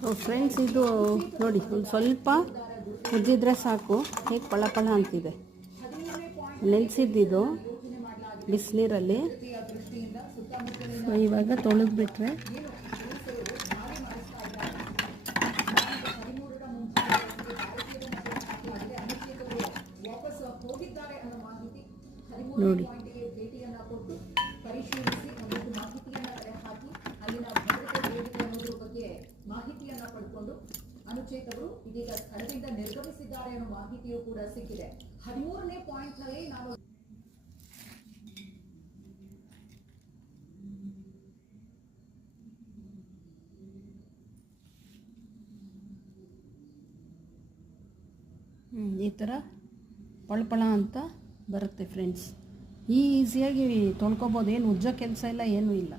So friends, ಇದು ನೋಡಿ, ಒಂದು ಸ್ವಲ್ಪ ಉಜ್ಜಿದ್ರೆ ಸಾಕು, ಹೇಗೆ ಪಳ ಪಳ ಅಂತಿದೆ. ನೆನೆಸಿದ್ದಿದ್ದು ಬಿಸಿನೀರಲ್ಲಿ. ಸೊ ಇವಾಗ ತೊಳೆದ್ಬಿಟ್ರೆ ನೋಡಿ. ಮಾಹಿತಿಯನ್ನ ಪಡೆದುಕೊಂಡು ಅನುಚೇತರು ಇದೀಗ ಸ್ಥಳದಿಂದ ನಿರ್ಗಮಿಸಿದ್ದಾರೆ ಅನ್ನೋ ಮಾಹಿತಿಯೂ ಕೂಡ ಸಿಕ್ಕಿದೆ. 13ನೇ ಪಾಯಿಂಟ್ ನಲ್ಲಿ ನಾನು ಈ ಥರ ಪಳಪಳ ಅಂತ ಬರುತ್ತೆ ಫ್ರೆಂಡ್ಸ್. ಈಸಿಯಾಗಿ ತೊಳ್ಕೊಬೋದು, ಏನು ಉಜ್ಜೋ ಕೆಲಸ ಇಲ್ಲ, ಏನೂ ಇಲ್ಲ.